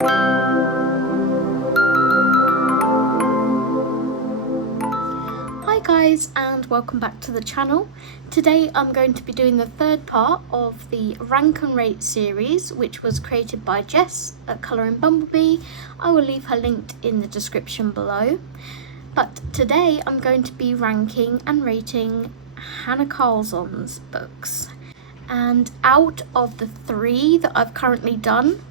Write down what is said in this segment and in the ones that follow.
Hi guys, and welcome back to the channel. Today I'm going to be doing the third part of the Rank and Rate series, which was created by Jess at Colouring Bumblebee. I will leave her linked in the description below. But today I'm going to be ranking and rating Hannah Carlzon's books. And out of the 3 that I've currently done,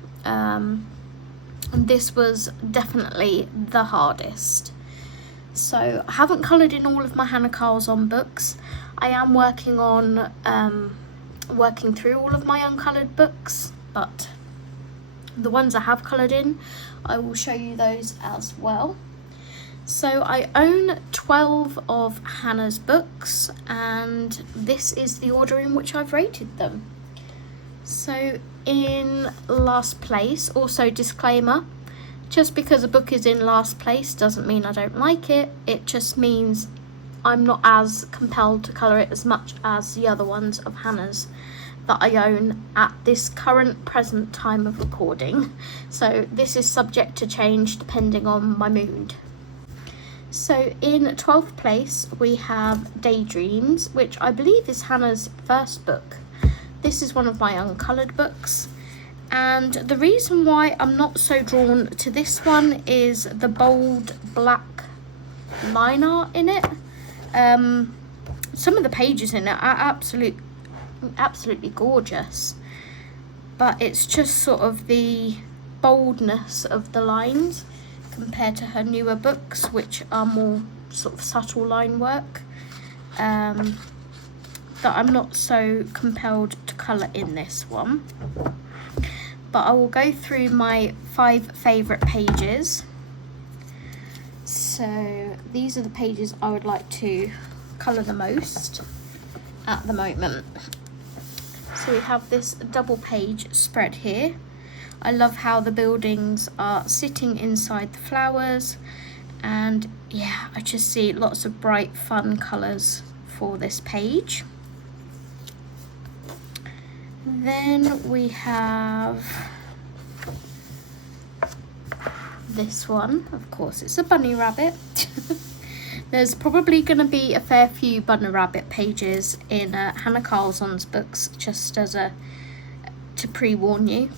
this was definitely the hardest. So I haven't coloured in all of my Hannah Carlzon books. I am working on working through all of my uncoloured books, but the ones I have coloured in, I will show you those as well. So I own 12 of Hannah's books, and this is the order in which I've rated them. So in last place, also disclaimer, just because a book is in last place doesn't mean I don't like it. It just means I'm not as compelled to colour it as much as the other ones of Hannah's that I own at this current present time of recording. So this is subject to change depending on my mood. So in 12th place we have Daydreams, which I believe is Hannah's first book. This is one of my uncoloured books. And the reason why I'm not so drawn to this one is the bold black line art in it. Some of the pages in it are absolutely gorgeous, but it's just sort of the boldness of the lines compared to her newer books, which are more sort of subtle line work, that I'm not so compelled to colour in this one. But I will go through my 5 favourite pages. So these are the pages I would like to colour the most at the moment. So we have this double page spread here. I love how the buildings are sitting inside the flowers, and yeah, I just see lots of bright fun colours for this page. Then we have this one. Of course, it's a bunny rabbit. There's probably going to be a fair few bunny rabbit pages in Hannah Carlzon's books, just as to pre-warn you.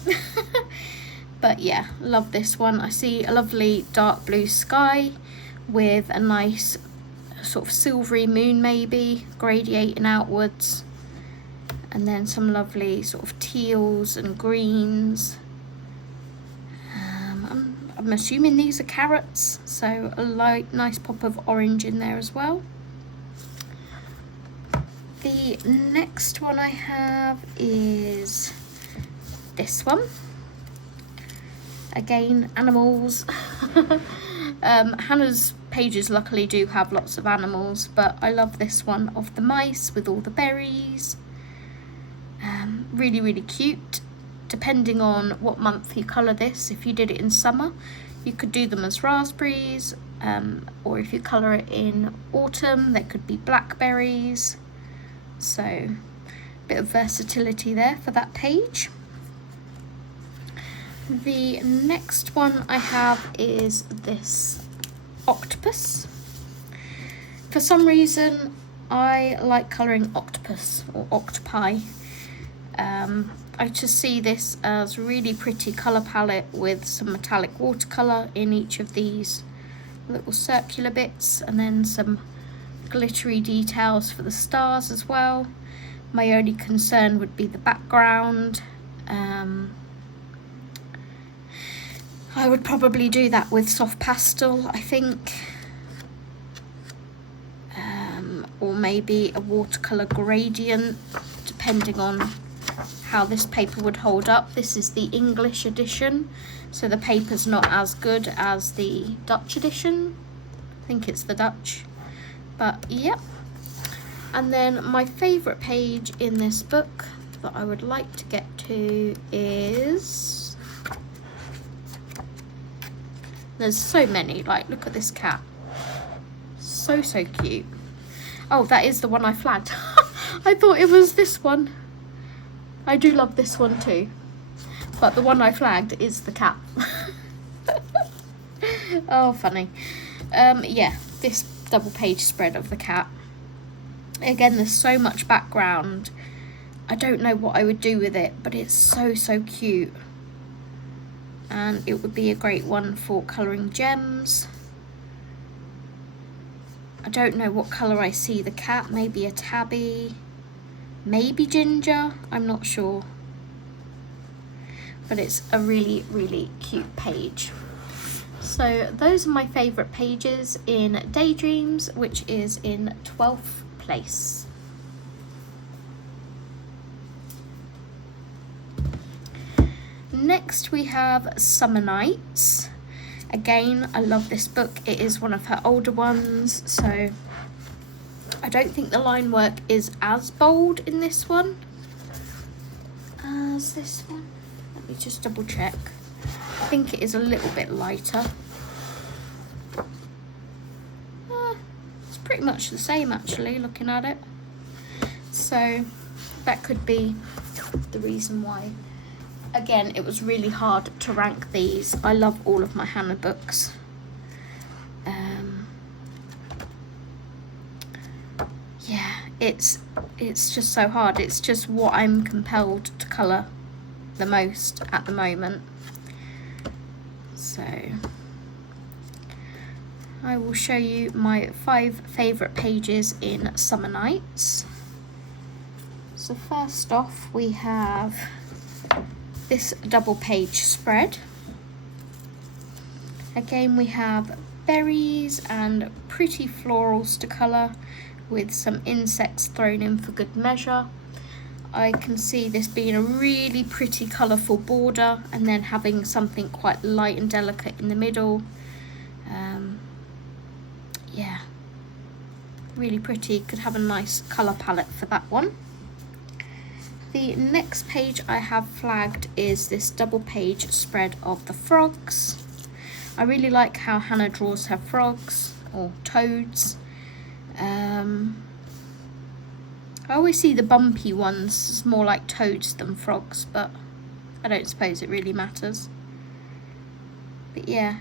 But yeah, love this one. I see a lovely dark blue sky with a nice sort of silvery moon, maybe gradiating outwards. And then some lovely sort of teals and greens. I'm assuming these are carrots, so a nice pop of orange in there as well. The next one I have is this one. Again, animals. Hannah's pages luckily do have lots of animals, but I love this one of the mice with all the berries. Really cute. Depending on what month you colour this, if you did it in summer, you could do them as raspberries, or if you colour it in autumn, they could be blackberries. So a bit of versatility there for that page. The next one I have is this octopus. For some reason I like colouring octopus or octopi. I just see this as really pretty colour palette with some metallic watercolour in each of these little circular bits, and then some glittery details for the stars as well. My only concern would be the background. I would probably do that with soft pastel, I think. Or maybe a watercolour gradient, depending on how this paper would hold up. This is the English edition, so the paper's not as good as the Dutch edition. I think it's the Dutch, but yeah. And then my favourite page in this book that I would like to get to is, there's so many, like look at this cat, so cute. Oh, that is the one I flagged. I thought it was this one. I do love this one too, but the one I flagged is the cat. Oh, funny. Yeah, this double page spread of the cat. Again, there's so much background. I don't know what I would do with it, but it's so cute. And it would be a great one for colouring gems. I don't know what colour I see the cat, maybe a tabby, maybe ginger, I'm not sure. But it's a really cute page. So those are my favourite pages in Daydreams, which is in 12th place. Next we have Summer Nights. Again, I love this book. It is one of her older ones, so I don't think the line work is as bold in this one as this one. Let me just double check. I think it is a little bit lighter. It's pretty much the same actually, looking at it. So that could be the reason why. Again, it was really hard to rank these. I love all of my Hannah books. Yeah, it's just so hard. It's just what I'm compelled to colour the most at the moment. So I will show you my 5 favourite pages in Summer Nights. So first off we have this double page spread. Again, we have berries and pretty florals to colour with some insects thrown in for good measure. I can see this being a really pretty colourful border and then having something quite light and delicate in the middle. Yeah, really pretty. Could have a nice colour palette for that one. The next page I have flagged is this double page spread of the frogs. I really like how Hannah draws her frogs or toads. I always see the bumpy ones as more like toads than frogs, but I don't suppose it really matters. But yeah,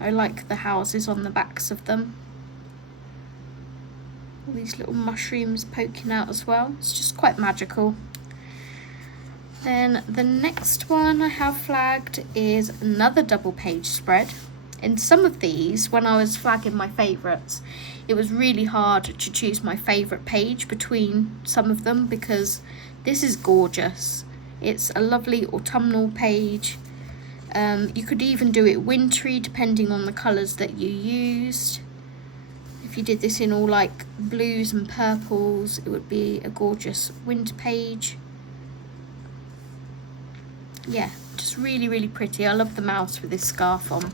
I like the houses on the backs of them. All these little mushrooms poking out as well. It's just quite magical. Then the next one I have flagged is another double page spread. In some of these, when I was flagging my favourites, it was really hard to choose my favourite page between some of them because this is gorgeous. It's a lovely autumnal page. You could even do it wintry depending on the colours that you used. If you did this in all like blues and purples, it would be a gorgeous winter page. Yeah, just really pretty. I love the mouse with this scarf on.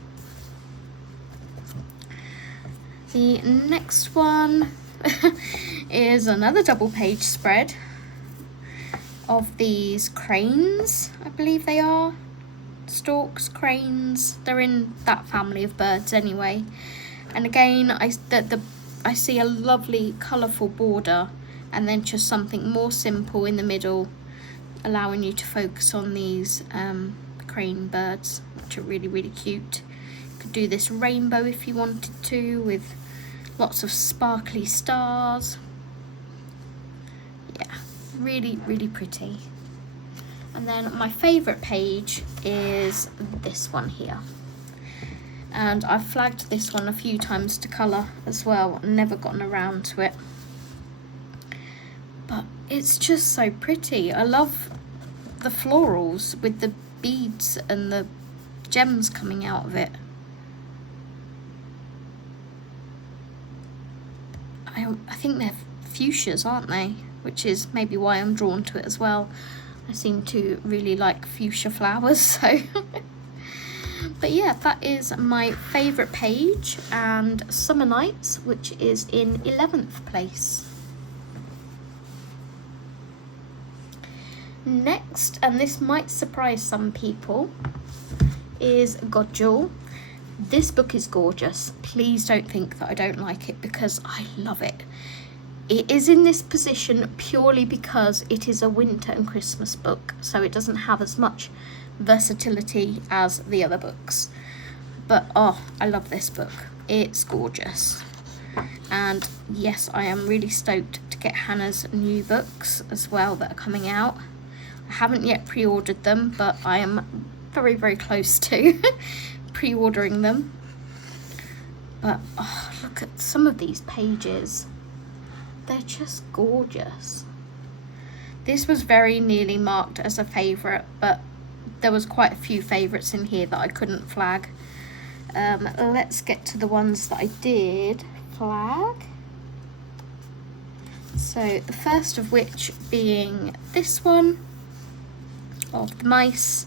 The next one is another double page spread of these cranes, I believe they are. Storks, cranes, they're in that family of birds anyway. And again, I see a lovely colourful border and then just something more simple in the middle, allowing you to focus on these crane birds, which are really cute. You could do this rainbow if you wanted to, with lots of sparkly stars. Yeah, really pretty. And then my favourite page is this one here. And I've flagged this one a few times to colour as well, never gotten around to it. But it's just so pretty. I love the florals with the beads and the gems coming out of it. I think they're fuchsias, aren't they? Which is maybe why I'm drawn to it as well. I seem to really like fuchsia flowers, so... But yeah, that is my favourite page, and Summer Nights, which is in 11th place. Next, and this might surprise some people, is Godjewel. This book is gorgeous. Please don't think that I don't like it, because I love it. It is in this position purely because it is a winter and Christmas book, so it doesn't have as much versatility as the other books. But oh, I love this book. It's gorgeous. And yes, I am really stoked to get Hannah's new books as well that are coming out. I haven't yet pre-ordered them, but I am very, very close to pre-ordering them. But oh, look at some of these pages. They're just gorgeous. This was very nearly marked as a favourite, but there was quite a few favourites in here that I couldn't flag. Let's get to the ones that I did flag. So the first of which being this one of the mice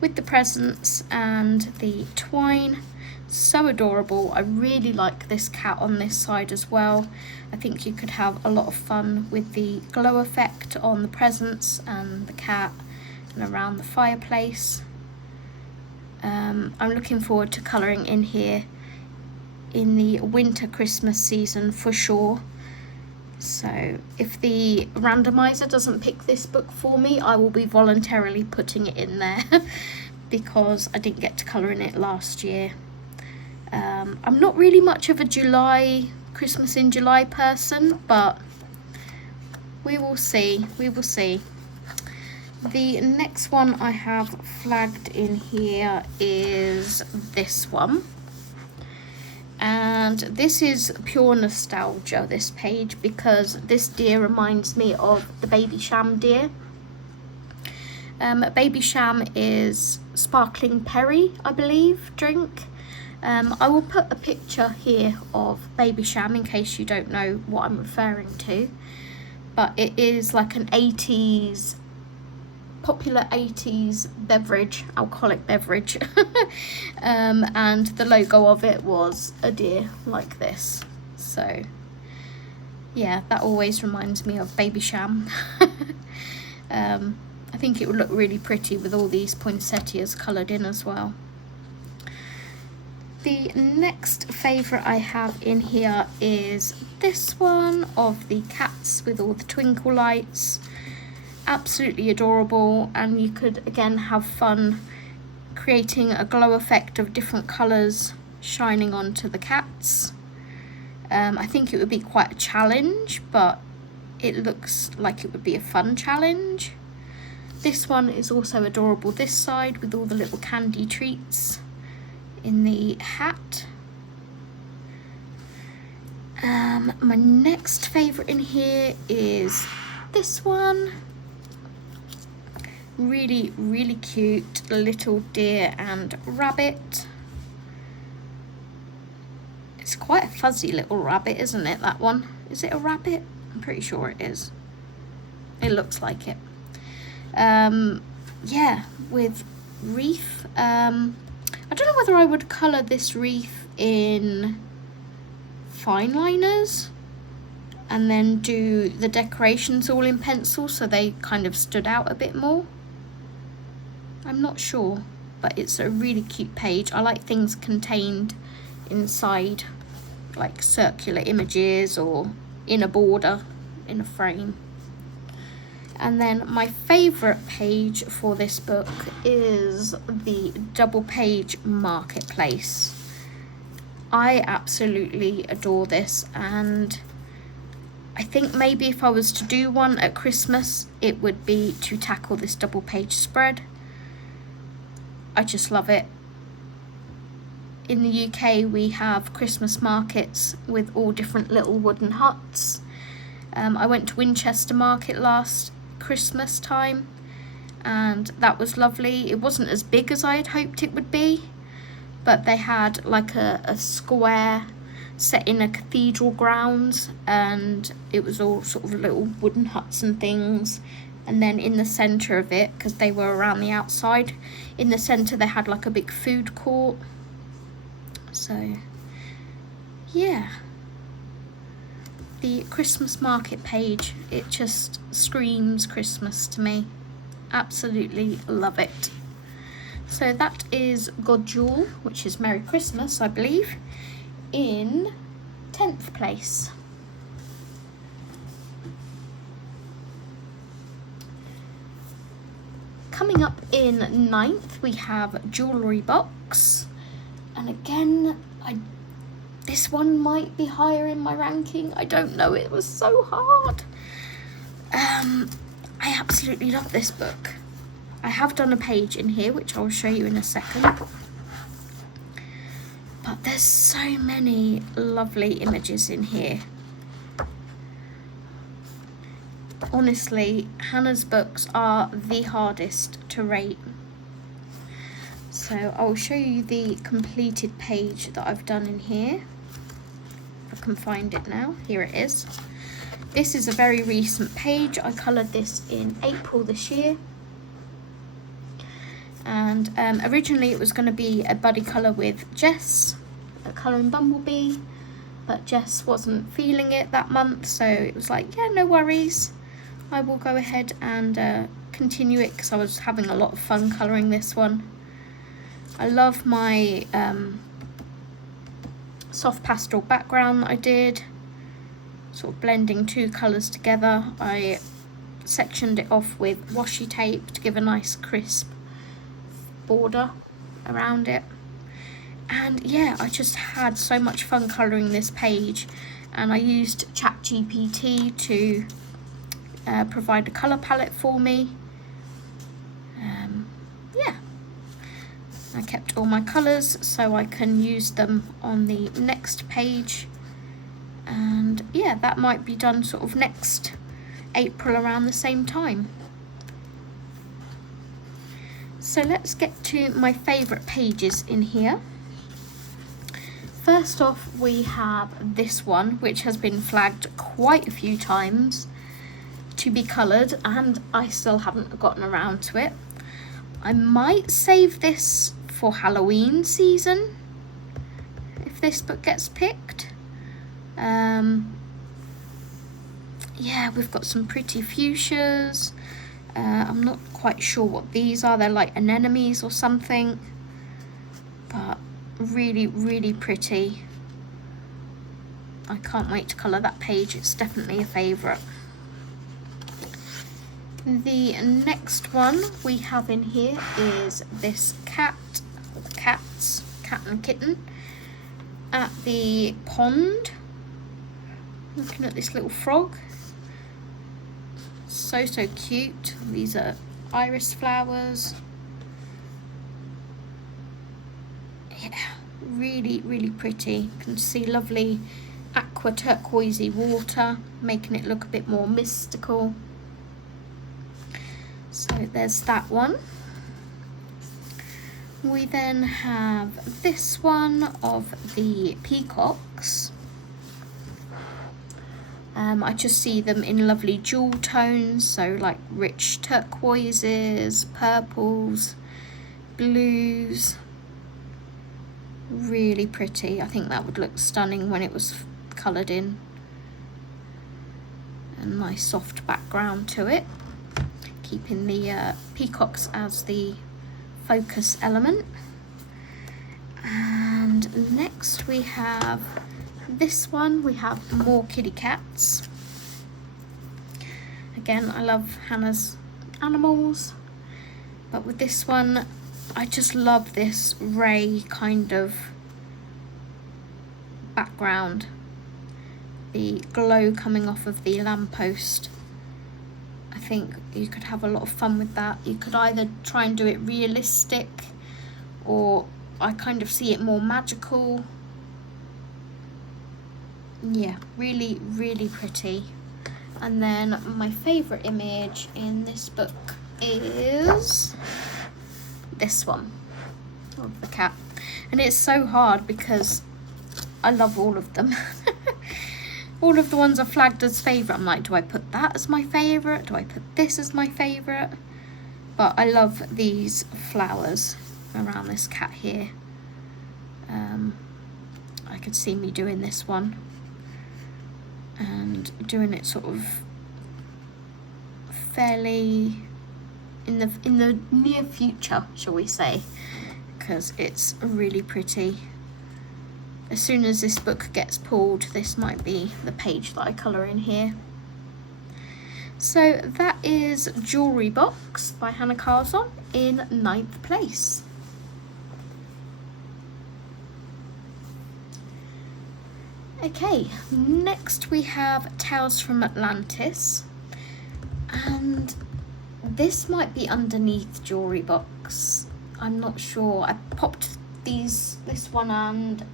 with the presents and the twine. So adorable. I really like this cat on this side as well. I think you could have a lot of fun with the glow effect on the presents and the cat and around the fireplace. I'm looking forward to colouring in here in the winter Christmas season for sure. So if the randomizer doesn't pick this book for me, I will be voluntarily putting it in there because I didn't get to colour in it last year. I'm not really much of a Christmas in July person, but we will see. The next one I have flagged in here is this one. And this is pure nostalgia, this page, because this deer reminds me of the Babycham deer. Babycham is sparkling perry, I believe, drink. I will put a picture here of Babycham in case you don't know what I'm referring to. But it is like an 80s, popular 80s beverage, alcoholic beverage. And the logo of it was a deer like this. So yeah, that always reminds me of Babycham. I think it would look really pretty with all these poinsettias coloured in as well. The next favourite I have in here is this one of the cats with all the twinkle lights. Absolutely adorable, and you could again have fun creating a glow effect of different colours shining onto the cats. I think it would be quite a challenge, but it looks like it would be a fun challenge. This one is also adorable this side with all the little candy treats in the hat. My next favourite in here is this one. Really, really cute little deer and rabbit. It's quite a fuzzy little rabbit, isn't it, that one? Is it a rabbit? I'm pretty sure it is. It looks like it. Yeah, with wreath. I don't know whether I would colour this wreath in fine liners and then do the decorations all in pencil so they kind of stood out a bit more. I'm not sure, but it's a really cute page. I like things contained inside, like circular images or in a border, in a frame. And then my favourite page for this book is the double page marketplace. I absolutely adore this, and I think maybe if I was to do one at Christmas, it would be to tackle this double page spread. I just love it. In the UK, we have Christmas markets with all different little wooden huts. I went to Winchester Market last Christmas time, and that was lovely. It wasn't as big as I had hoped it would be, but they had like a square set in a cathedral grounds, and it was all sort of little wooden huts and things. And then in the centre of it, because they were around the outside, in the centre they had like a big food court. So yeah, the Christmas market page, it just screams Christmas to me. Absolutely love it. So that is Godjewel, which is Merry Christmas, I believe, in 10th place. Coming up in 9th, we have Jewellery Box. And again, this one might be higher in my ranking. I don't know, it was so hard. I absolutely love this book. I have done a page in here, which I'll show you in a second. But there's so many lovely images in here. Honestly, Hannah's books are the hardest to rate. So I'll show you the completed page that I've done in here. If I can find it now. Here it is. This is a very recent page. I coloured this in April this year. And originally it was going to be a buddy colour with Jess, colouring Bumblebee, but Jess wasn't feeling it that month, so it was like, yeah, no worries. I will go ahead and continue it because I was having a lot of fun colouring this one. I love my soft pastel background that I did, sort of blending two colours together. I sectioned it off with washi tape to give a nice crisp border around it. And yeah, I just had so much fun colouring this page, and I used ChatGPT to provide a colour palette for me. Yeah, I kept all my colours so I can use them on the next page, and yeah, that might be done sort of next April around the same time. So let's get to my favourite pages in here. First off, we have this one, which has been flagged quite a few times to be coloured, and I still haven't gotten around to it. I might save this for Halloween season if this book gets picked. Yeah, we've got some pretty fuchsias. I'm not quite sure what these are. They're like anemones or something, but really, really pretty. I can't wait to colour that page. It's definitely a favourite. The next one we have in here is this cat, or the cats, cat and kitten, at the pond, looking at this little frog. So cute. These are iris flowers. Yeah, really, really pretty. You can see lovely aqua turquoisey water, making it look a bit more mystical. So there's that one. We then have this one of the peacocks. I just see them in lovely jewel tones, so like rich turquoises, purples, blues. Really pretty. I think that would look stunning when it was coloured in. And nice soft background to it, keeping the peacocks as the focus element. And next we have this one. We have more kitty cats. Again, I love Hannah's animals, but with this one I just love this ray kind of background, the glow coming off of the lamppost. I think you could have a lot of fun with that. You could either try and do it realistic, or I kind of see it more magical. Yeah, really, really pretty. And then my favourite image in this book is this one of the cat. And it's so hard because I love all of them. All of the ones are flagged as favourite. I'm like, do I put that as my favourite? Do I put this as my favourite? But I love these flowers around this cat here. I could see me doing this one and doing it sort of fairly in the near future, shall we say, because it's really pretty. As soon as this book gets pulled, this might be the page that I colour in here. So that is Jewellery Box by Hannah Carzon in 9th place. Okay, next we have Tales from Atlantis, and this might be underneath Jewelry Box. I'm not sure. I popped this one and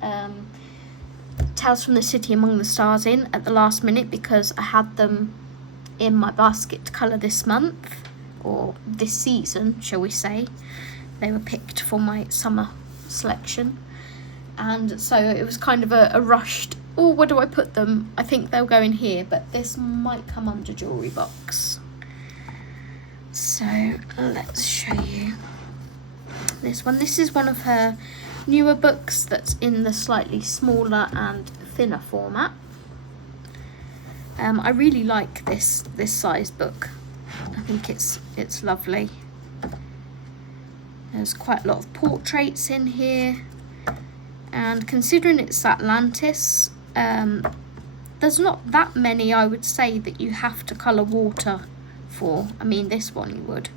Tales from the City Among the Stars in at the last minute because I had them in my basket to colour this month, or this season, shall we say. They were picked for my summer selection, and so it was kind of a rushed, oh, where do I put them? I think they'll go in here, but this might come under Jewelry Box. So let's show you this one. This is one of her newer books that's in the slightly smaller and thinner format. I really like this size book. I think it's lovely. There's quite a lot of portraits in here, and considering it's Atlantis, there's not that many I would say that you have to colour water for. I mean, this one you would.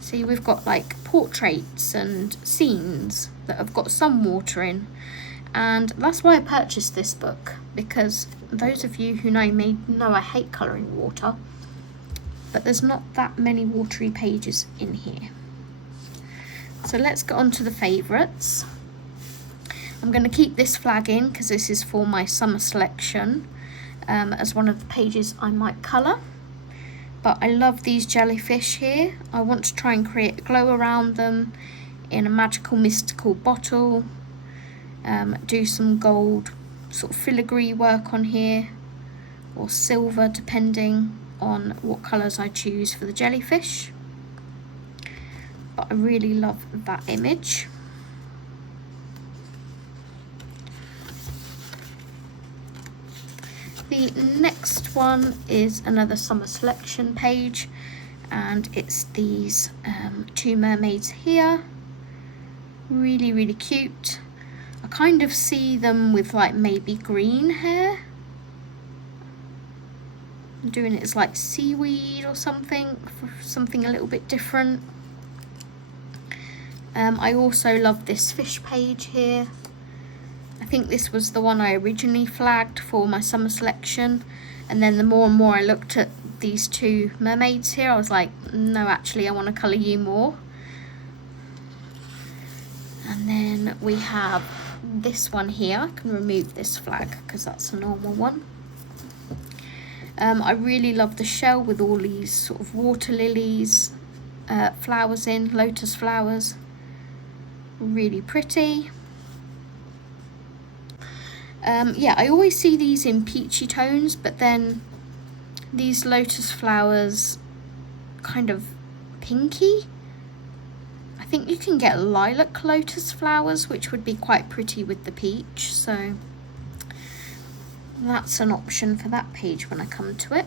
See, we've got like portraits and scenes that have got some water in, and that's why I purchased this book, because those of you who know me know I hate colouring water, but there's not that many watery pages in here. So let's get on to the favourites. I'm going to keep this flag in because this is for my summer selection, as one of the pages I might colour. But I love these jellyfish here. I want to try and create a glow around them in a magical mystical bottle. Do some gold sort of filigree work on here, or silver depending on what colours I choose for the jellyfish. But I really love that image. The next one is another summer selection page, and it's these two mermaids here. Really, really cute. I kind of see them with like maybe green hair. I'm doing it as like seaweed or something, something a little bit different. I also love this fish page here. I think this was the one I originally flagged for my summer selection, and then the more and more I looked at these two mermaids here, I was like, no, actually I want to colour you more. And then we have this one here. I can remove this flag because that's a normal one. I really love the shell with all these sort of water lilies, flowers in, lotus flowers. Really pretty. Yeah, I always see these in peachy tones, but then these lotus flowers kind of pinky. I think you can get lilac lotus flowers, which would be quite pretty with the peach, so that's an option for that page when I come to it.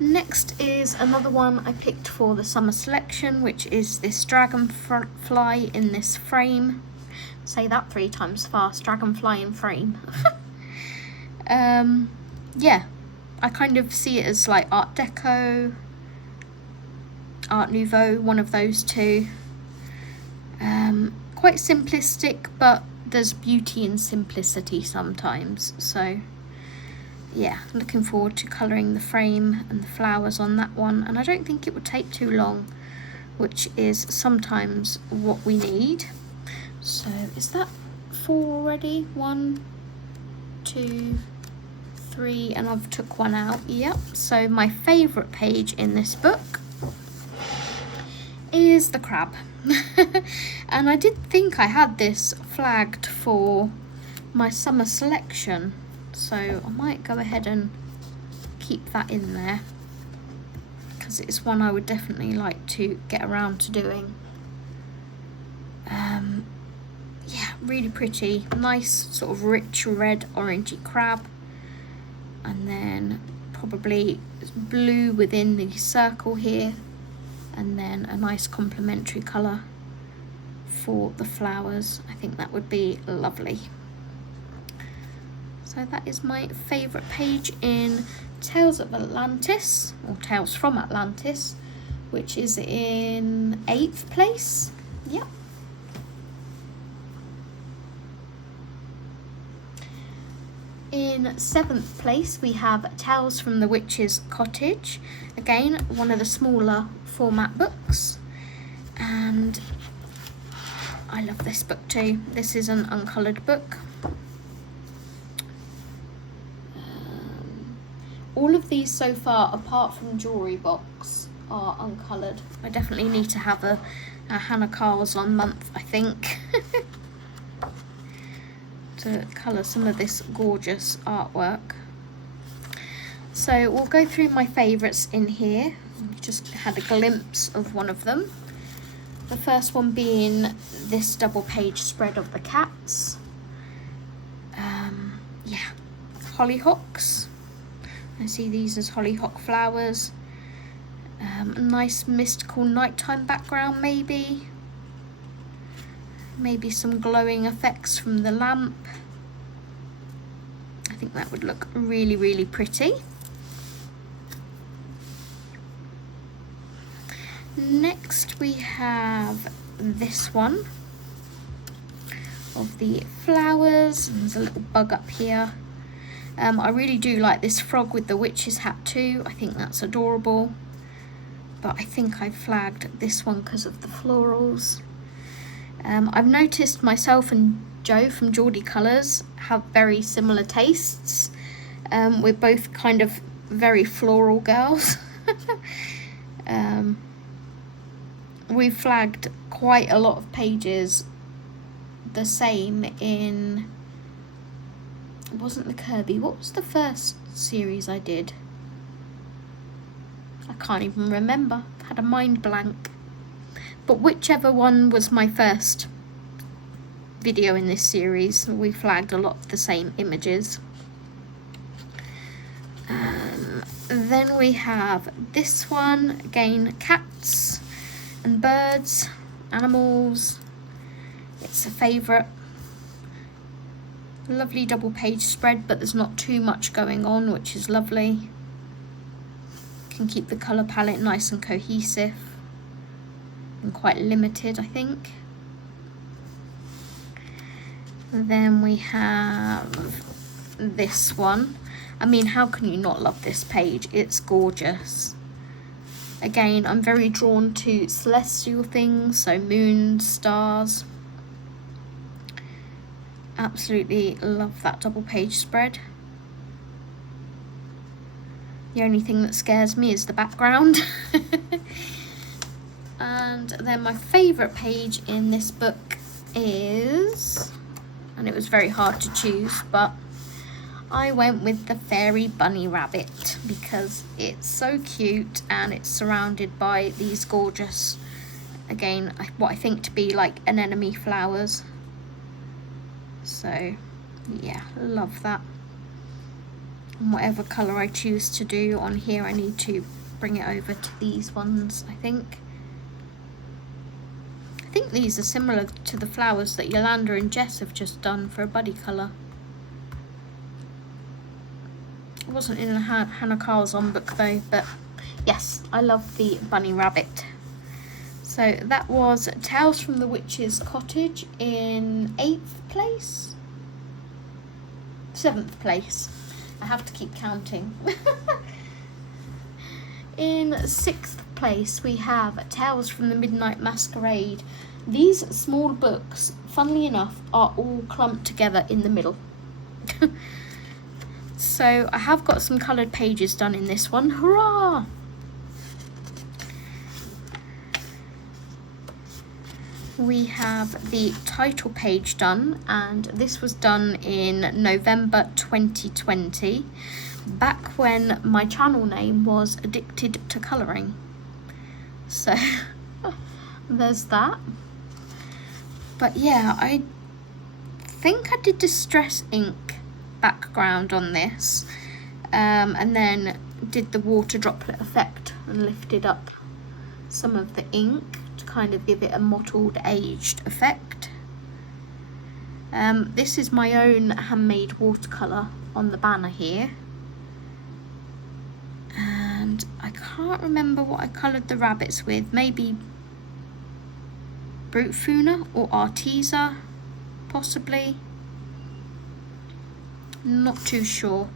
Next is another one I picked for the summer selection, which is this dragonfly in this frame. Say that 3 times fast, dragonfly in frame. Yeah, I kind of see it as like Art Deco, Art Nouveau, one of those two. Quite simplistic, but there's beauty in simplicity sometimes, so yeah, looking forward to colouring the frame and the flowers on that one, and I don't think it would take too long, which is sometimes what we need. So is that 4 already? 1, 2, 3, and I've took one out. Yep. So my favourite page in this book is the crab. And I did think I had this flagged for my summer selection, so I might go ahead and keep that in there because it's one I would definitely like to get around to doing. Yeah, really pretty, nice sort of rich red orangey crab, and then probably blue within the circle here, and then a nice complementary colour for the flowers. I think that would be lovely. So that is my favourite page in Tales of Atlantis, or Tales from Atlantis, which is in 8th place. Yep. In 7th place, we have Tales from the Witch's Cottage. Again, one of the smaller format books. And I love this book too. This is an uncoloured book. All of these so far, apart from Jewellery Box, are uncoloured. I definitely need to have a Hannah Carlson month, I think, to colour some of this gorgeous artwork. So we'll go through my favourites in here. Just had a glimpse of one of them. The first one being this double page spread of the cats. Yeah, hollyhocks. I see these as hollyhock flowers. A nice mystical nighttime background maybe. Maybe some glowing effects from the lamp. I think that would look really, really pretty. Next we have this one of the flowers. There's a little bug up here. I really do like this frog with the witch's hat too. I think that's adorable. But I think I flagged this one because of the florals. I've noticed myself and Jo from Geordie Colours have very similar tastes. We're both kind of very floral girls. We've flagged quite a lot of pages the same in... It wasn't the Kirby. What was the first series I did? I can't even remember. Had a mind blank. But whichever one was my first video in this series, we flagged a lot of the same images. Then we have this one. Again, cats and birds, animals. It's a favourite. Lovely double page spread, but there's not too much going on, which is lovely. Can keep the colour palette nice and cohesive and quite limited, I think. Then we have this one. I mean, how can you not love this page? It's gorgeous. Again, I'm very drawn to celestial things, so moons, stars. Absolutely love that double page spread. The only thing that scares me is the background. And then my favourite page in this book is, and it was very hard to choose, but I went with the Fairy Bunny Rabbit because it's so cute and it's surrounded by these gorgeous, again, what I think to be like anemone flowers. So yeah, love that. And whatever colour I choose to do on here, I need to bring it over to these ones, I think. I think these are similar to the flowers that Yolanda and Jess have just done for a buddy colour. It wasn't in a Hannah Carlson book though, but yes, I love the bunny rabbit. So that was Tales from the Witch's Cottage in 8th place? 7th place. I have to keep counting. In 6th place we have Tales from the Midnight Masquerade. These small books, funnily enough, are all clumped together in the middle. So I have got some coloured pages done in this one. Hurrah! We have the title page done, and this was done in November 2020, back when my channel name was Addicted to Colouring. So there's that. But yeah, I think I did Distress ink background on this, and then did the water droplet effect and lifted up some of the ink to kind of give it a mottled, aged effect. This is my own handmade watercolour on the banner here, and I can't remember what I coloured the rabbits with. Maybe Brute Funa or Arteza, possibly. Not too sure.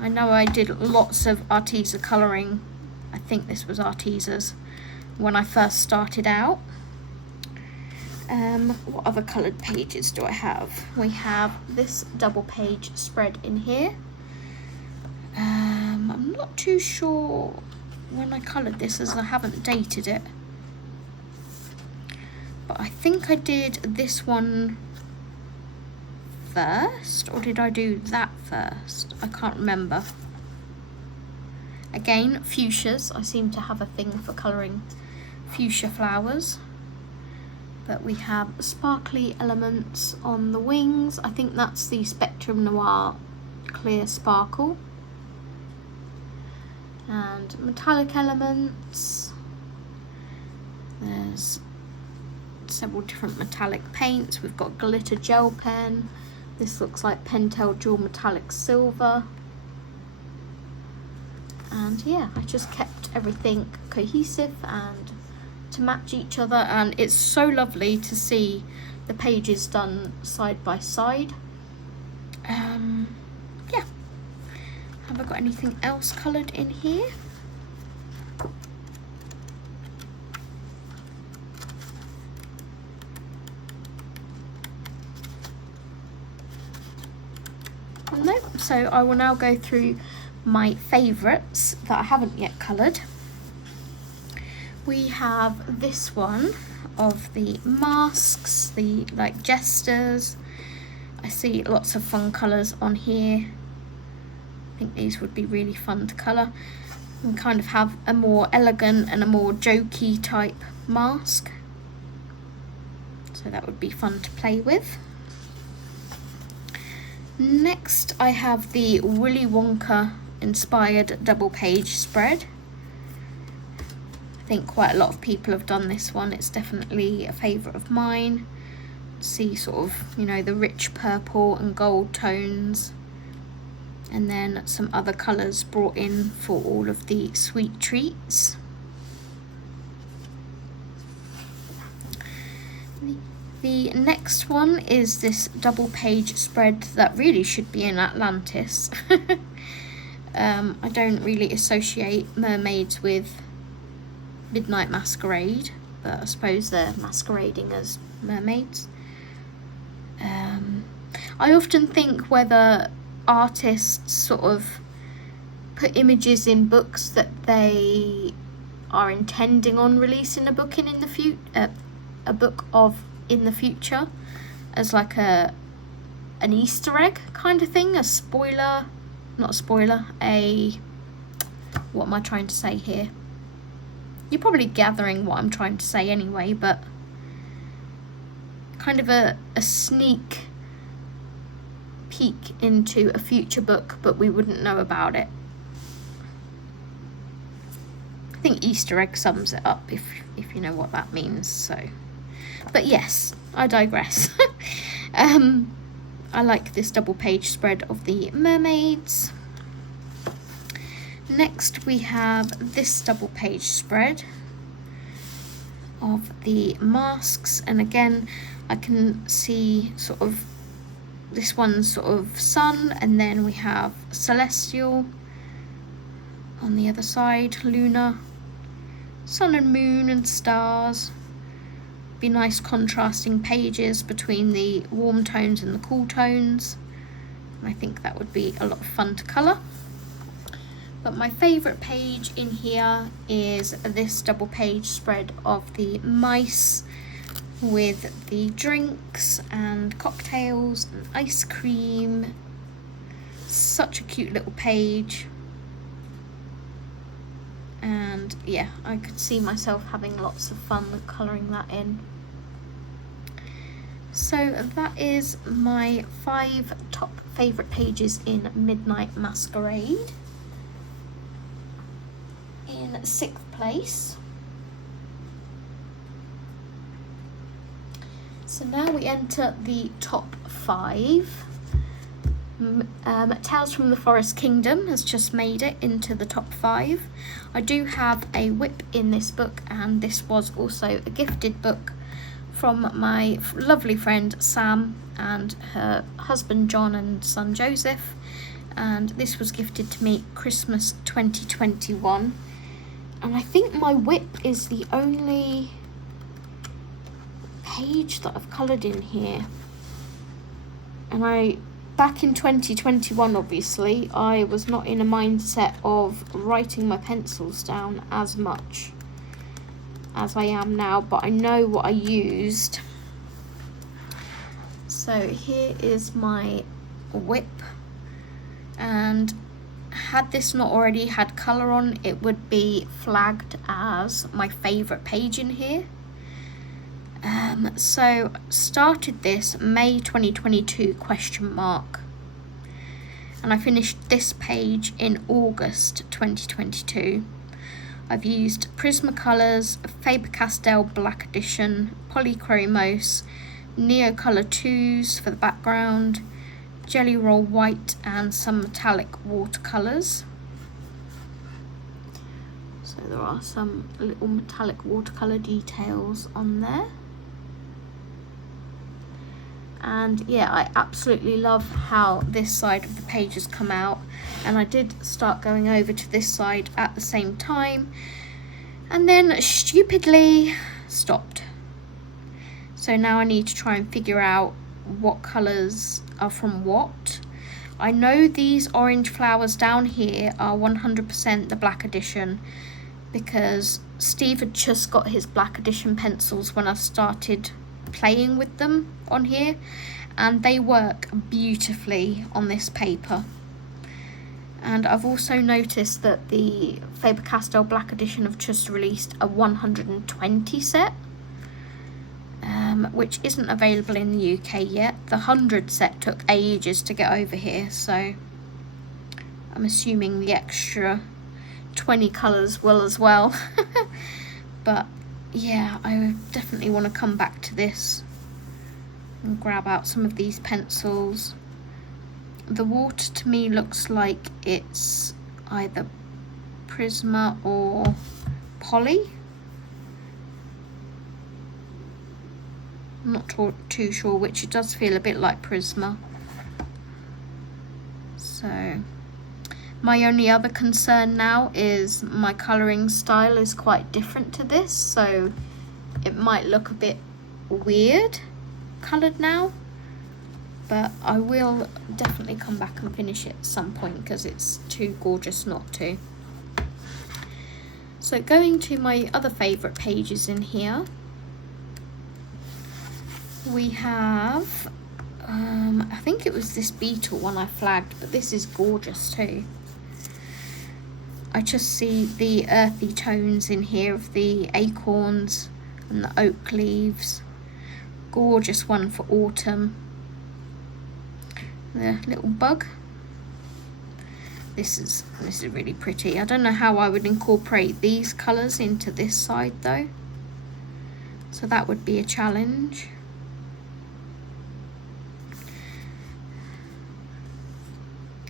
I know I did lots of Arteza colouring. I think this was Arteza's when I first started out. What other coloured pages do I have? We have this double page spread in here. I'm not too sure when I coloured this, as I haven't dated it. But I think I did this one first, or did I do that first? I can't remember. Again, fuchsias. I seem to have a thing for colouring fuchsia flowers. But we have sparkly elements on the wings. I think that's the Spectrum Noir Clear Sparkle. And metallic elements. There's several different metallic paints. We've got glitter gel pen. This looks like Pentel Dual Metallic Silver. And yeah, I just kept everything cohesive and to match each other, and it's so lovely to see the pages done side by side. Yeah. Have I got anything else coloured in here? No, so I will now go through my favourites that I haven't yet coloured. We have this one of the masks, the like jesters. I see lots of fun colours on here. I think these would be really fun to colour. And kind of have a more elegant and a more jokey type mask. So that would be fun to play with. Next I have the Willy Wonka inspired double page spread. I think quite a lot of people have done this one. It's definitely a favourite of mine. See sort of, you know, the rich purple and gold tones, and then some other colours brought in for all of the sweet treats. The next one is this double page spread that really should be in Atlantis. I don't really associate mermaids with Midnight Masquerade, but I suppose they're masquerading as mermaids. I often think whether artists sort of put images in books that they are intending on releasing a book in the future, in the future, as like an Easter egg kind of thing, a spoiler, not a spoiler, what am I trying to say here? You're probably gathering what I'm trying to say anyway, but kind of a sneak peek into a future book, but we wouldn't know about it. I think Easter egg sums it up, if you know what that means. So, but yes, I digress. I like this double page spread of the mermaids. Next we have this double page spread of the masks, and again I can see sort of this one's sort of sun, and then we have celestial on the other side, lunar, sun and moon and stars. Be nice contrasting pages between the warm tones and the cool tones. I think that would be a lot of fun to colour. But my favourite page in here is this double page spread of the mice with the drinks and cocktails and ice cream. Such a cute little page. And yeah, I could see myself having lots of fun colouring that in. So that is my 5 top favourite pages in Midnight Masquerade. In 6th place. So now we enter the top 5. Tales from the Forest Kingdom has just made it into the top 5. I do have a whip in this book, and this was also a gifted book from my lovely friend Sam and her husband John and son Joseph, and this was gifted to me Christmas 2021. And I think my whip is the only page that I've coloured in here. And back in 2021, obviously, I was not in a mindset of writing my pencils down as much as I am now, but I know what I used. So here is my whip, and had this not already had colour on, it would be flagged as my favourite page in here. So started this May 2022 ? And I finished this page in August 2022. I've used Prismacolors, Faber-Castell Black Edition, Polychromos, Neocolor 2s for the background, Jelly Roll White, and some metallic watercolours. So there are some little metallic watercolour details on there. And yeah, I absolutely love how this side of the page has come out, and I did start going over to this side at the same time and then stupidly stopped. So now I need to try and figure out what colours are from what. I know these orange flowers down here are 100% the Black Edition, because Steve had just got his Black Edition pencils when I started playing with them on here, and they work beautifully on this paper. And I've also noticed that the Faber-Castell Black Edition have just released a 120 set, which isn't available in the UK yet. The 100 set took ages to get over here, so I'm assuming the extra 20 colours will as well. But yeah, I definitely want to come back to this and grab out some of these pencils. The water to me looks like it's either Prisma or Poly. I'm not too sure which. It does feel a bit like Prisma. So my only other concern now is my colouring style is quite different to this, so it might look a bit weird coloured now, but I will definitely come back and finish it at some point because it's too gorgeous not to. So going to my other favourite pages in here, we have I think it was this beetle one I flagged, but this is gorgeous too. I just see the earthy tones in here of the acorns and the oak leaves. Gorgeous one for autumn. The little bug. This is really pretty. I don't know how I would incorporate these colours into this side though, so that would be a challenge.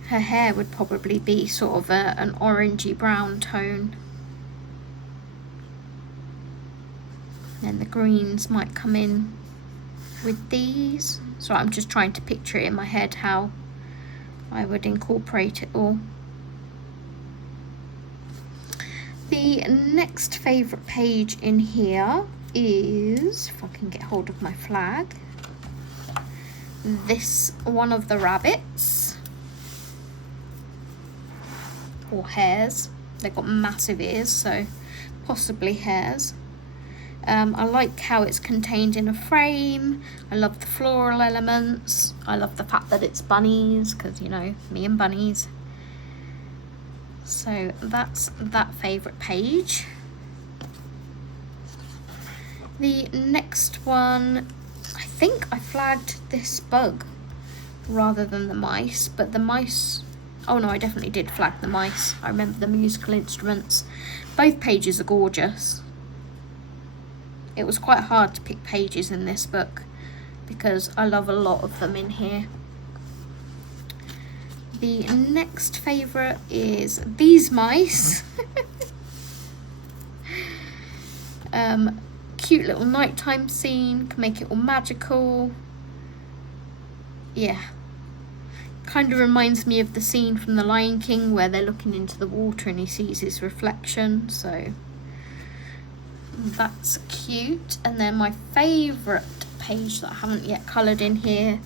Her hair would probably be sort of an orangey brown tone. Then the greens might come in with these. So I'm just trying to picture it in my head how I would incorporate it all. The next favourite page in here is, if I can get hold of my flag, this one of the rabbits. Or hares. They've got massive ears, so possibly hares. I like how it's contained in a frame. I love the floral elements. I love the fact that it's bunnies, because, you know, me and bunnies. So that's that favourite page. The next one, I think I flagged this bug rather than the mice, but the mice, oh no, I definitely did flag the mice. I remember the musical instruments. Both pages are gorgeous. It was quite hard to pick pages in this book because I love a lot of them in here. The next favourite is these mice. cute little nighttime scene, can make it all magical. Yeah. Kind of reminds me of the scene from The Lion King where they're looking into the water and he sees his reflection, so that's cute. And then my favourite page that I haven't yet coloured in here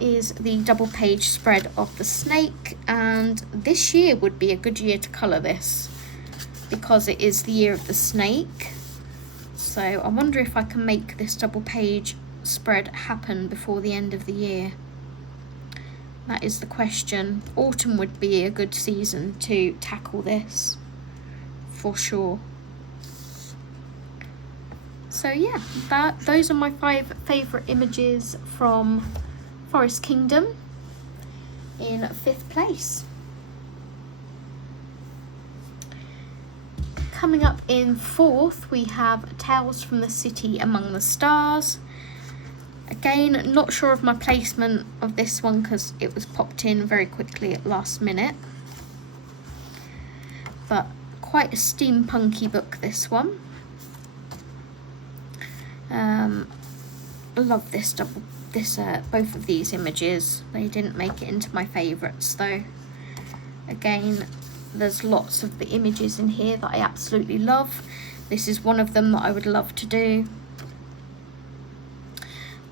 is the double page spread of the snake, and this year would be a good year to colour this because it is the year of the snake. So I wonder if I can make this double page spread happen before the end of the year. That is the question. Autumn would be a good season to tackle this, for sure. So yeah, those are my 5 favourite images from Forest Kingdom in 5th place. Coming up in 4th, we have Tales from the City Among the Stars. Again, not sure of my placement of this one because it was popped in very quickly at last minute. But quite a steampunky book, this one. I love both of these images. They didn't make it into my favourites though. Again, there's lots of the images in here that I absolutely love. This is one of them that I would love to do.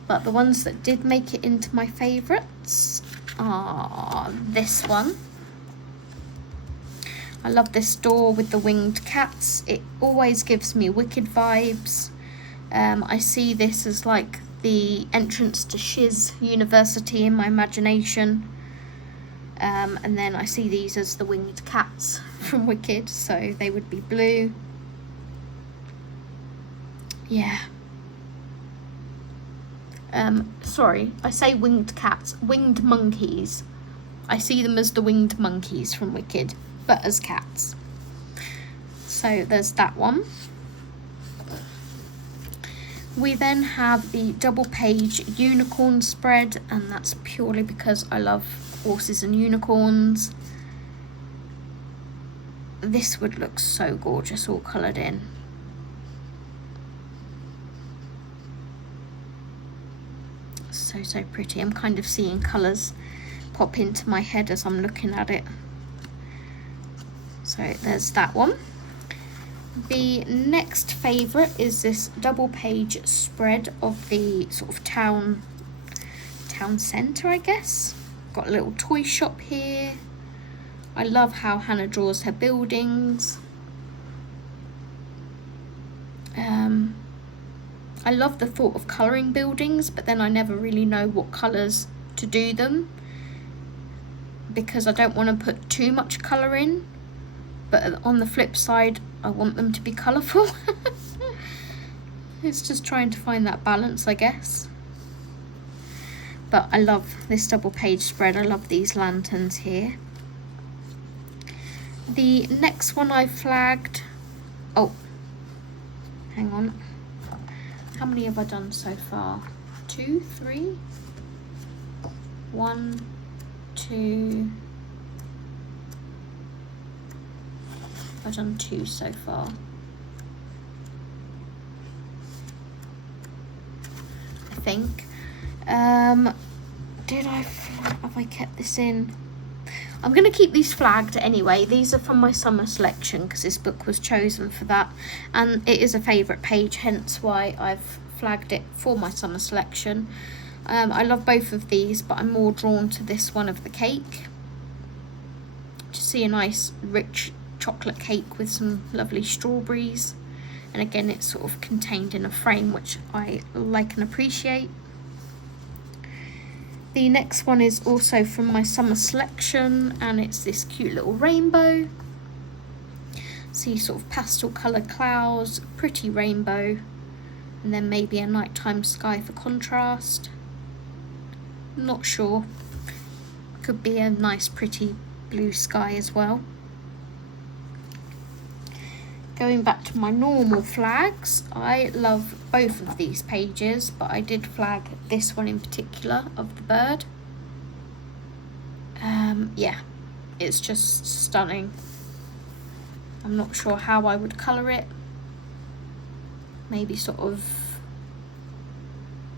But the ones that did make it into my favourites are this one. I love this door with the winged cats. It always gives me Wicked vibes. I see this as like the entrance to Shiz University in my imagination. And then I see these as the winged cats from Wicked, so they would be blue. Yeah. Sorry, I say winged cats, winged monkeys. I see them as the winged monkeys from Wicked, but as cats. So there's that one. We then have the double page unicorn spread, and that's purely because I love horses and unicorns. This would look so gorgeous all coloured in. So pretty. I'm kind of seeing colours pop into my head as I'm looking at it. So there's that one. The next favourite is this double page spread of the sort of town centre, I guess. Got a little toy shop here. I love how Hannah draws her buildings. I love the thought of colouring buildings, but then I never really know what colours to do them because I don't want to put too much colour in, but on the flip side I want them to be colourful. It's just trying to find that balance, I guess. But I love this double page spread. I love these lanterns here. The next one I flagged, oh, hang on. How many have I done so far? 2, 3? 1, 2. I've done 2 so far. I think. Have I kept this in? I'm going to keep these flagged anyway. These are from my summer selection because this book was chosen for that, and it is a favourite page, hence why I've flagged it for my summer selection. I love both of these, but I'm more drawn to this one of the cake. To see a nice rich chocolate cake with some lovely strawberries, and again it's sort of contained in a frame, which I like and appreciate. The next one is also from my summer selection, and it's this cute little rainbow. See sort of pastel coloured clouds, pretty rainbow, and then maybe a nighttime sky for contrast. Not sure. Could be a nice pretty blue sky as well. Going back to my normal flags, I love both of these pages, but I did flag this one in particular of the bird. Yeah, it's just stunning. I'm not sure how I would colour it. maybe sort of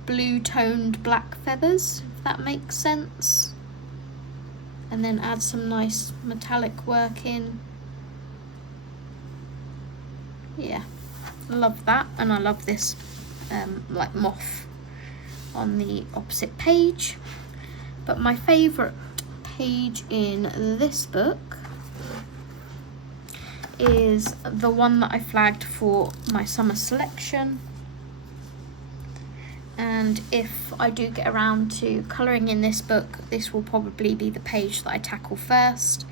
blue toned black feathers, if that makes sense. And then add some nice metallic work in. Yeah, I love that, and I love this like moth on the opposite page. But my favourite page in this book is the one that I flagged for my summer selection. And if I do get around to colouring in this book, this will probably be the page that I tackle first.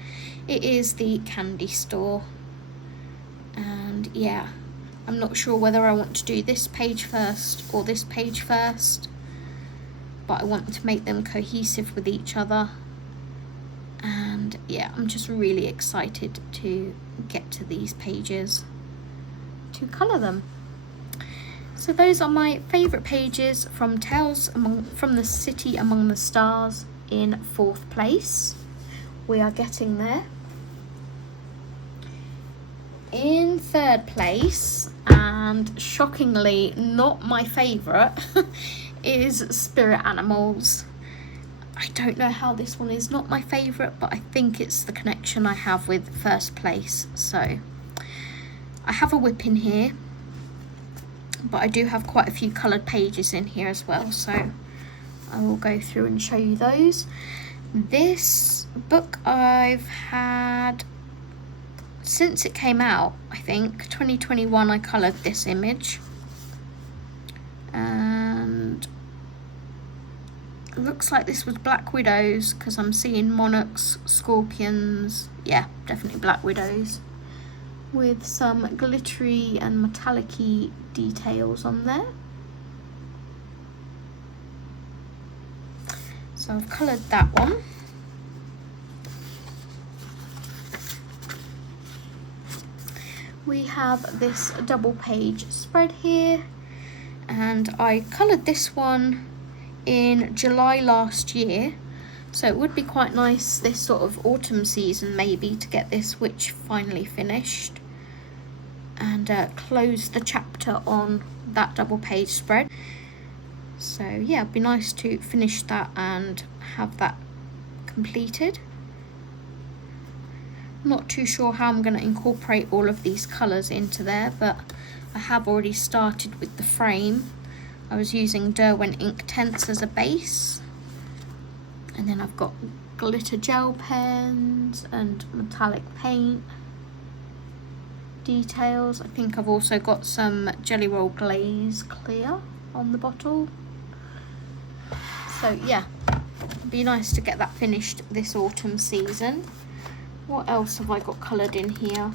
It is the Candy Store. And yeah, I'm not sure whether I want to do this page first or this page first, but I want to make them cohesive with each other. And yeah, I'm just really excited to get to these pages to colour them. So those are my favourite pages from Tales from the City Among the Stars in 4th place. We are getting there. In 3rd place, and shockingly not my favourite, is Spirit Animals. I don't know how this one is not my favourite, but I think it's the connection I have with 1st place. So I have a whip in here, but I do have quite a few coloured pages in here as well, so I will go through and show you those. This book I've had since it came out, I think 2021. I coloured this image, and it looks like this was Black Widows, because I'm seeing monarchs, scorpions, yeah, definitely Black Widows, with some glittery and metallic-y details on there. So I've coloured that one. We have this double page spread here, and I coloured this one in July last year, so it would be quite nice this sort of autumn season maybe to get this witch finally finished and close the chapter on that double page spread. So yeah, it'd be nice to finish that and have that completed. I'm not too sure how I'm going to incorporate all of these colours into there, but I have already started with the frame. I was using Derwent Inktense as a base, and then I've got glitter gel pens and metallic paint details. I think I've also got some Jelly Roll Glaze clear on the bottle. So yeah, it'd be nice to get that finished this autumn season. What else have I got coloured in here?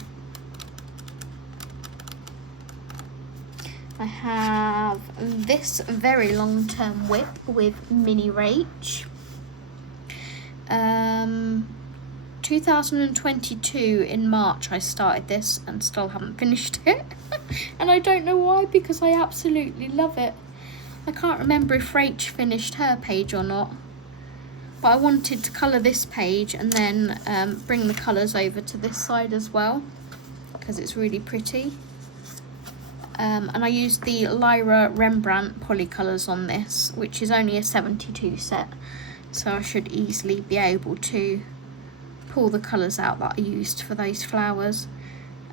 I have this very long-term whip with Mini Rach. 2022 in March I started this and still haven't finished it. And I don't know why, because I absolutely love it. I can't remember if Rach finished her page or not, but I wanted to colour this page and then bring the colours over to this side as well, because it's really pretty. And I used the Lyra Rembrandt Polycolours on this, which is only a 72 set, so I should easily be able to pull the colours out that I used for those flowers.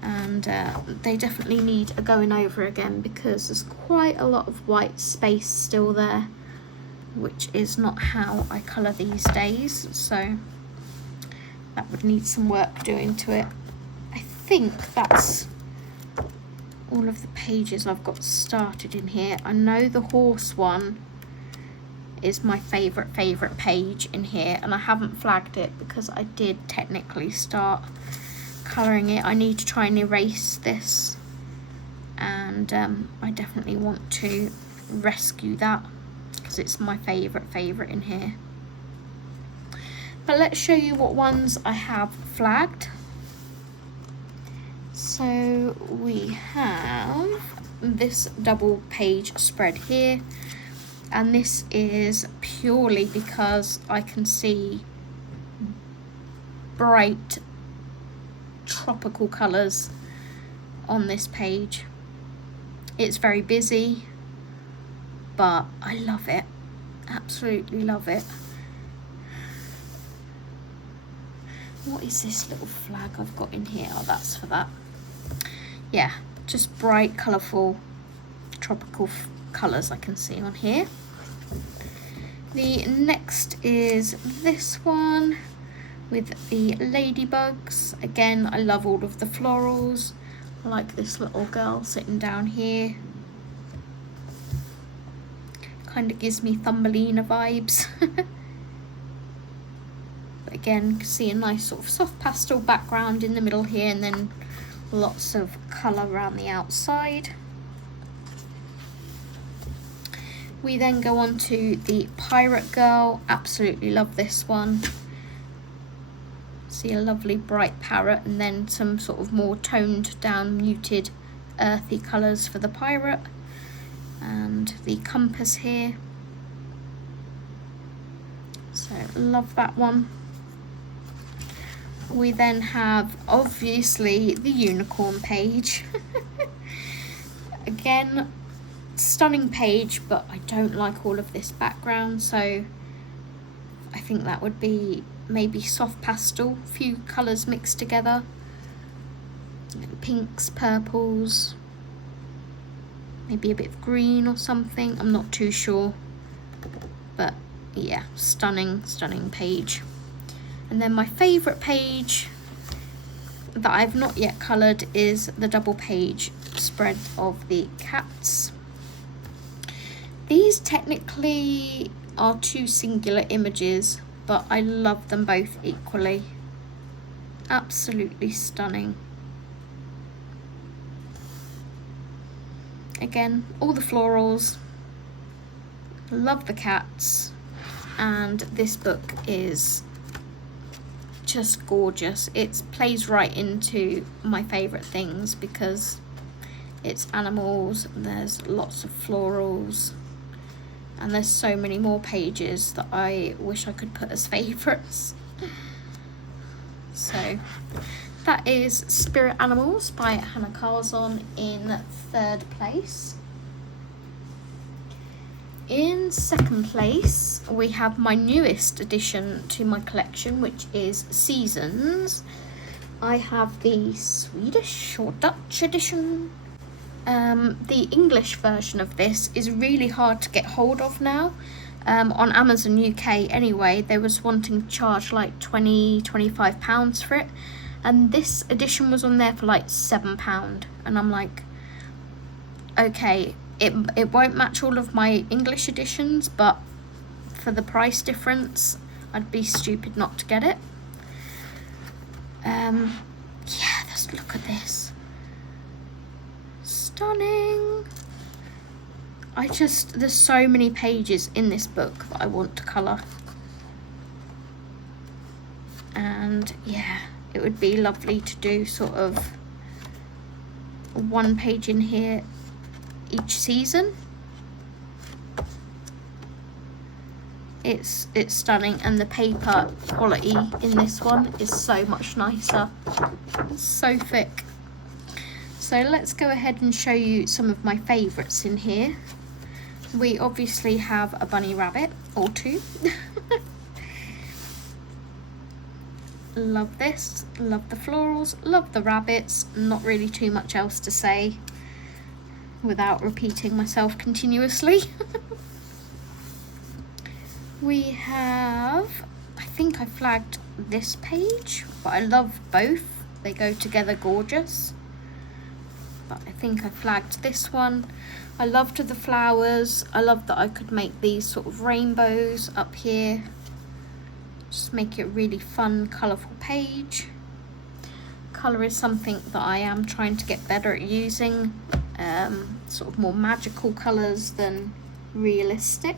And they definitely need a going over again, because there's quite a lot of white space still there, which is not how I colour these days, so that would need some work doing to it. I think that's all of the pages I've got started in here. I know the horse one is my favourite page in here, and I haven't flagged it because I did technically start colouring it. I need to try and erase this, and I definitely want to rescue that because it's my favourite in here. But let's show you what ones I have flagged. So we have this double page spread here, and this is purely because I can see bright tropical colours on this page, It's very busy, but I love it. Absolutely love it. What is this little flag I've got in here? Oh, that's for that. Yeah, just bright, colourful, tropical colours I can see on here. The next is this one with the ladybugs. Again, I love all of the florals. I like this little girl sitting down here. Kind of gives me Thumbelina vibes. But again, see a nice sort of soft pastel background in the middle here, and then lots of colour around the outside. We then go on to the Pirate Girl. Absolutely love this one. See a lovely bright parrot, and then some sort of more toned down, muted, earthy colours for the pirate. And the compass here. So love that one. We then have obviously the unicorn page. Again, stunning page, but I don't like all of this background, so I think that would be maybe soft pastel, a few colours mixed together, pinks, purples, maybe a bit of green or something, I'm not too sure, but yeah, stunning page. And then my favourite page that I've not yet coloured is the double page spread of the cats. These technically are two singular images, but I love them both equally. Absolutely stunning. Again, all the florals. Love the cats. And this book is just gorgeous. It plays right into my favourite things because it's animals, there's lots of florals, and there's so many more pages that I wish I could put as favourites. So that is Spirit Animals by Hannah Curzon in 3rd place. In 2nd place, we have my newest addition to my collection, which is Seasons. I have the Swedish or Dutch edition. The English version of this is really hard to get hold of now. On Amazon UK anyway, they was wanting to charge like £20-25 for it, and this edition was on there for like £7, and I'm like, okay, it won't match all of my English editions, but for the price difference, I'd be stupid not to get it. Yeah, let's look at this. Stunning. There's so many pages in this book that I want to colour. And yeah, it would be lovely to do sort of one page in here each season. It's stunning, and the paper quality in this one is so much nicer. It's so thick. So let's go ahead and show you some of my favourites in here. We obviously have a bunny rabbit, or two. Love this, love the florals, love the rabbits. Not really too much else to say without repeating myself continuously. We have, I think I flagged this page, but I love both. They go together gorgeous. But I think I flagged this one. I loved the flowers. I love that I could make these sort of rainbows up here. Just make it a really fun, colourful page. Colour is something that I am trying to get better at using. Sort of more magical colours than realistic.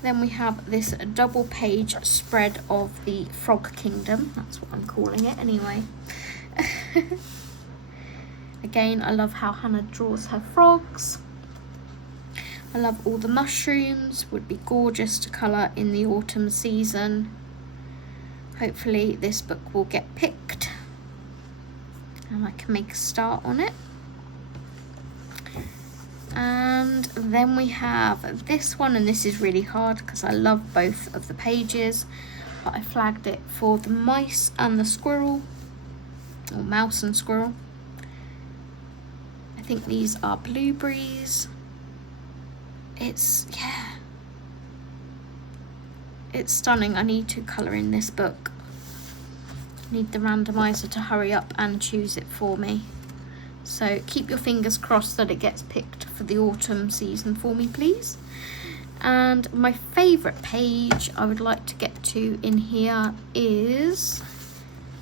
Then we have this double page spread of the Frog Kingdom. That's what I'm calling it anyway. Again, I love how Hannah draws her frogs. I love all the mushrooms. Would be gorgeous to colour in the autumn season. Hopefully this book will get picked. and I can make a start on it. And then we have this one, and this is really hard because I love both of the pages, but I flagged it for the mice and the squirrel, or mouse and squirrel. I think these are blueberries. It's stunning. I need to colour in this book. I need the randomizer to hurry up and choose it for me. So keep your fingers crossed that it gets picked for the autumn season for me, please. And my favourite page I would like to get to in here is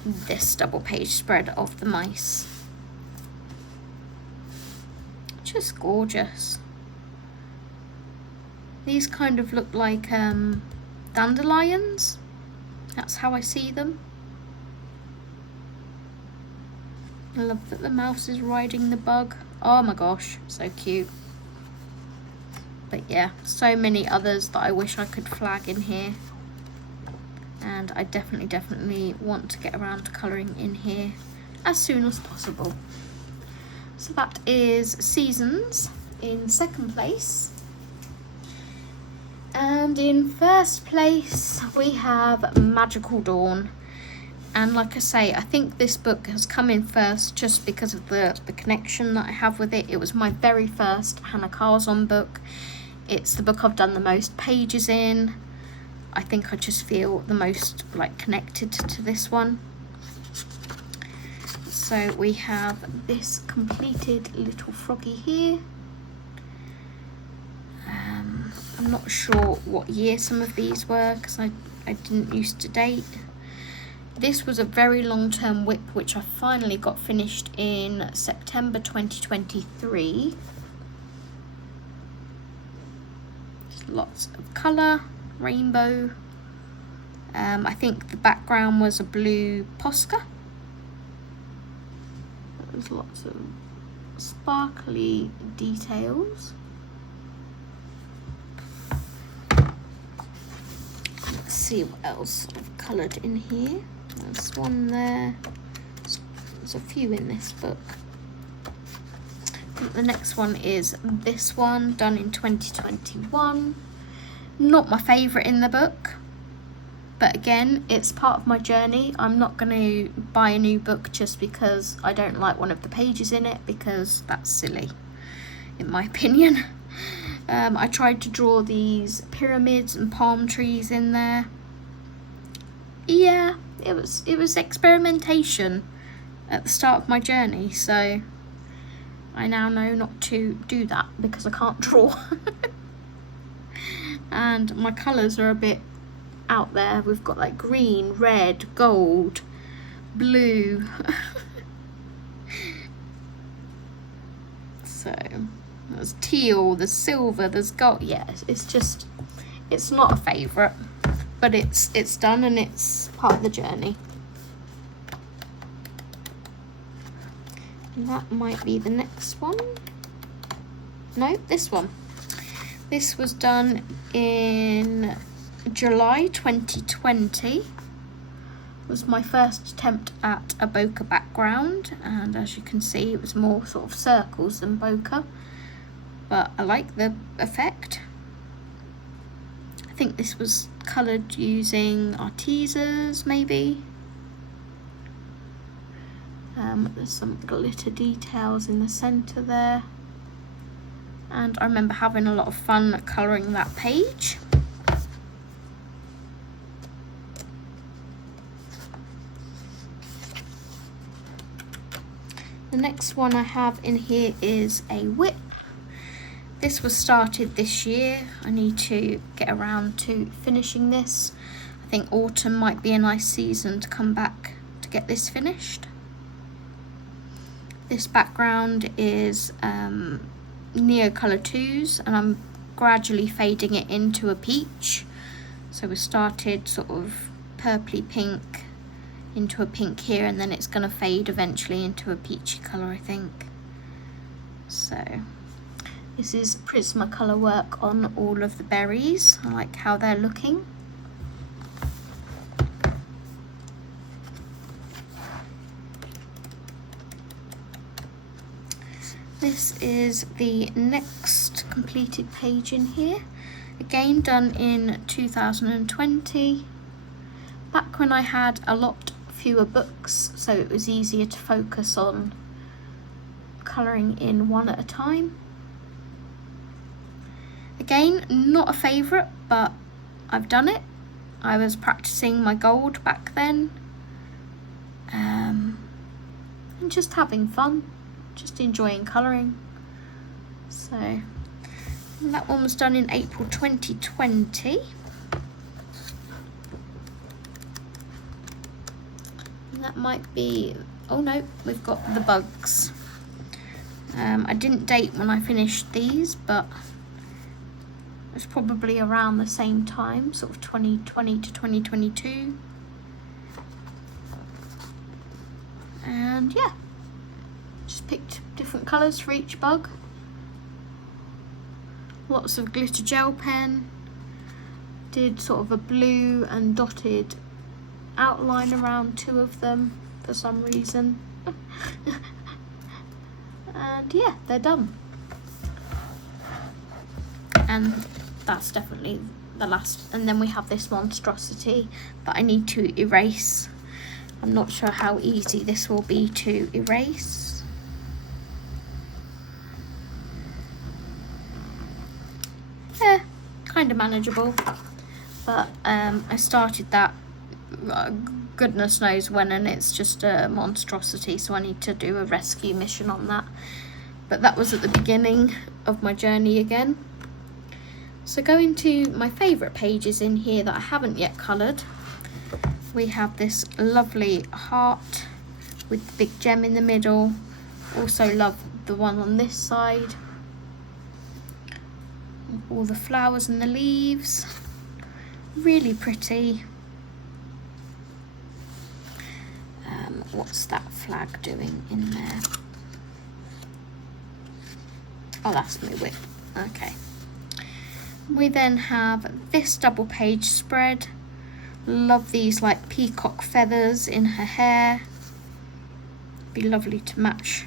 this double page spread of the mice. Just gorgeous. These kind of look like dandelions. That's how I see them. I love that the mouse is riding the bug. Oh my gosh, so cute. But yeah, so many others that I wish I could flag in here. And I definitely want to get around to colouring in here as soon as possible. So that is Seasons in second place. And in first place we have Magical Dawn. And like I say, I think this book has come in first just because of the connection that I have with it. It was my very first Hannah Curzon book. It's the book I've done the most pages in. I think I just feel the most like connected to this one. So we have this completed little froggy here. I'm not sure what year some of these were because I didn't used to date. This was a very long-term WIP which I finally got finished in September 2023. Just lots of colour, rainbow. I think the background was a blue Posca. There's lots of sparkly details. Let's see what else I've coloured in here. There's one there. There's a few in this book. I think the next one is this one, done in 2021. Not my favourite in the book, but again, it's part of my journey. I'm not going to buy a new book just because I don't like one of the pages in it, because that's silly, in my opinion. I tried to draw these pyramids and palm trees in there. Yeah, it was experimentation at the start of my journey, so I now know not to do that because I can't draw. And my colours are a bit out there. We've got like green, red, gold, blue. So there's teal, there's silver, there's gold. Yeah, it's not a favourite, but it's done and it's part of the journey. And that might be the next one. No, this one. This was done in July 2020. It was my first attempt at a bokeh background, and as you can see, it was more sort of circles than bokeh, but I like the effect. I think this was coloured using Artezas, maybe. There's some glitter details in the centre there, and I remember having a lot of fun colouring that page. The next one I have in here is a WIP. This was started this year. I need to get around to finishing this. I think autumn might be a nice season to come back to get this finished. This background is Neocolor 2s, and I'm gradually fading it into a peach. So we started sort of purpley pink into a pink here, and then it's going to fade eventually into a peachy colour, I think. So this is Prismacolor work on all of the berries. I like how they're looking. this is the next completed page in here. Again, done in 2020. Back when I had a lot fewer books, so it was easier to focus on colouring in one at a time. Again, not a favourite, but I've done it. I was practicing my gold back then. And just having fun, just enjoying colouring. So that one was done in April 2020. And that might be, oh no, we've got the bugs. I didn't date when I finished these, but it's probably around the same time, sort of 2020 to 2022. And yeah, just picked different colours for each bug. Lots of glitter gel pen. Did sort of a blue and dotted outline around two of them for some reason. And yeah, they're done. And that's definitely the last. And then we have this monstrosity that I need to erase. I'm not sure how easy this will be to erase. Yeah, kind of manageable. But I started that goodness knows when, and it's just a monstrosity, so I need to do a rescue mission on that. But that was at the beginning of my journey again. So going to my favourite pages in here that I haven't yet coloured, we have this lovely heart with the big gem in the middle. Also love the one on this side. All the flowers and the leaves. Really pretty. What's that flag doing in there? Oh, that's my whip. Okay. We then have this double page spread. Love these like peacock feathers in her hair. Be lovely to match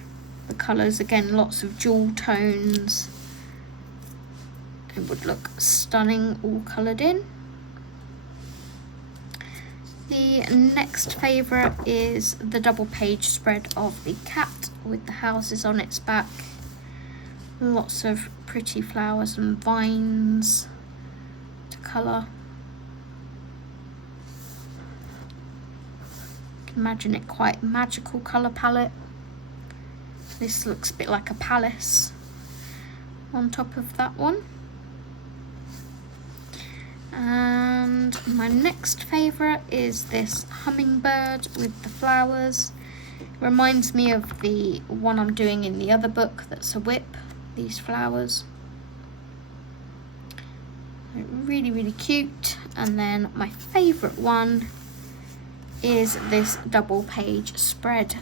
the colours. Again, lots of jewel tones. It would look stunning all coloured in. The next favourite is the double page spread of the cat with the houses on its back. Lots of pretty flowers and vines to colour. You can imagine it quite magical colour palette. This looks a bit like a palace on top of that one. And my next favourite is this hummingbird with the flowers. It reminds me of the one I'm doing in the other book that's a whip, these flowers. Really, really cute. And then my favourite one is this double page spread.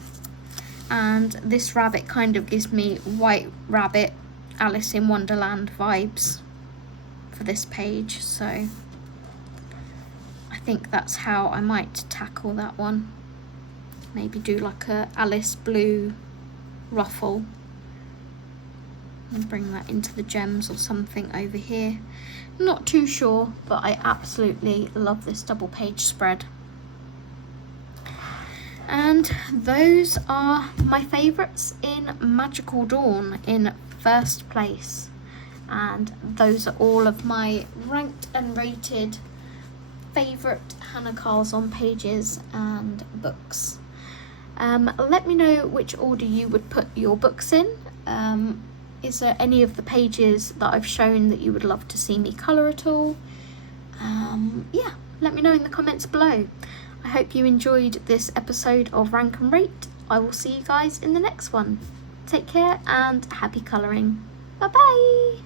And this rabbit kind of gives me White Rabbit, Alice in Wonderland vibes for this page, so I think that's how I might tackle that one. Maybe do like a Alice blue ruffle and bring that into the gems or something over here. Not too sure, but I absolutely love this double page spread. And those are my favourites in Magical Dawn in first place. And those are all of my ranked and rated favourite Hannah Carlzon pages and books. Let me know which order you would put your books in. Is there any of the pages that I've shown that you would love to see me colour at all? Yeah, let me know in the comments below. I hope you enjoyed this episode of Rank and Rate. I will see you guys in the next one. Take care and happy colouring. Bye bye!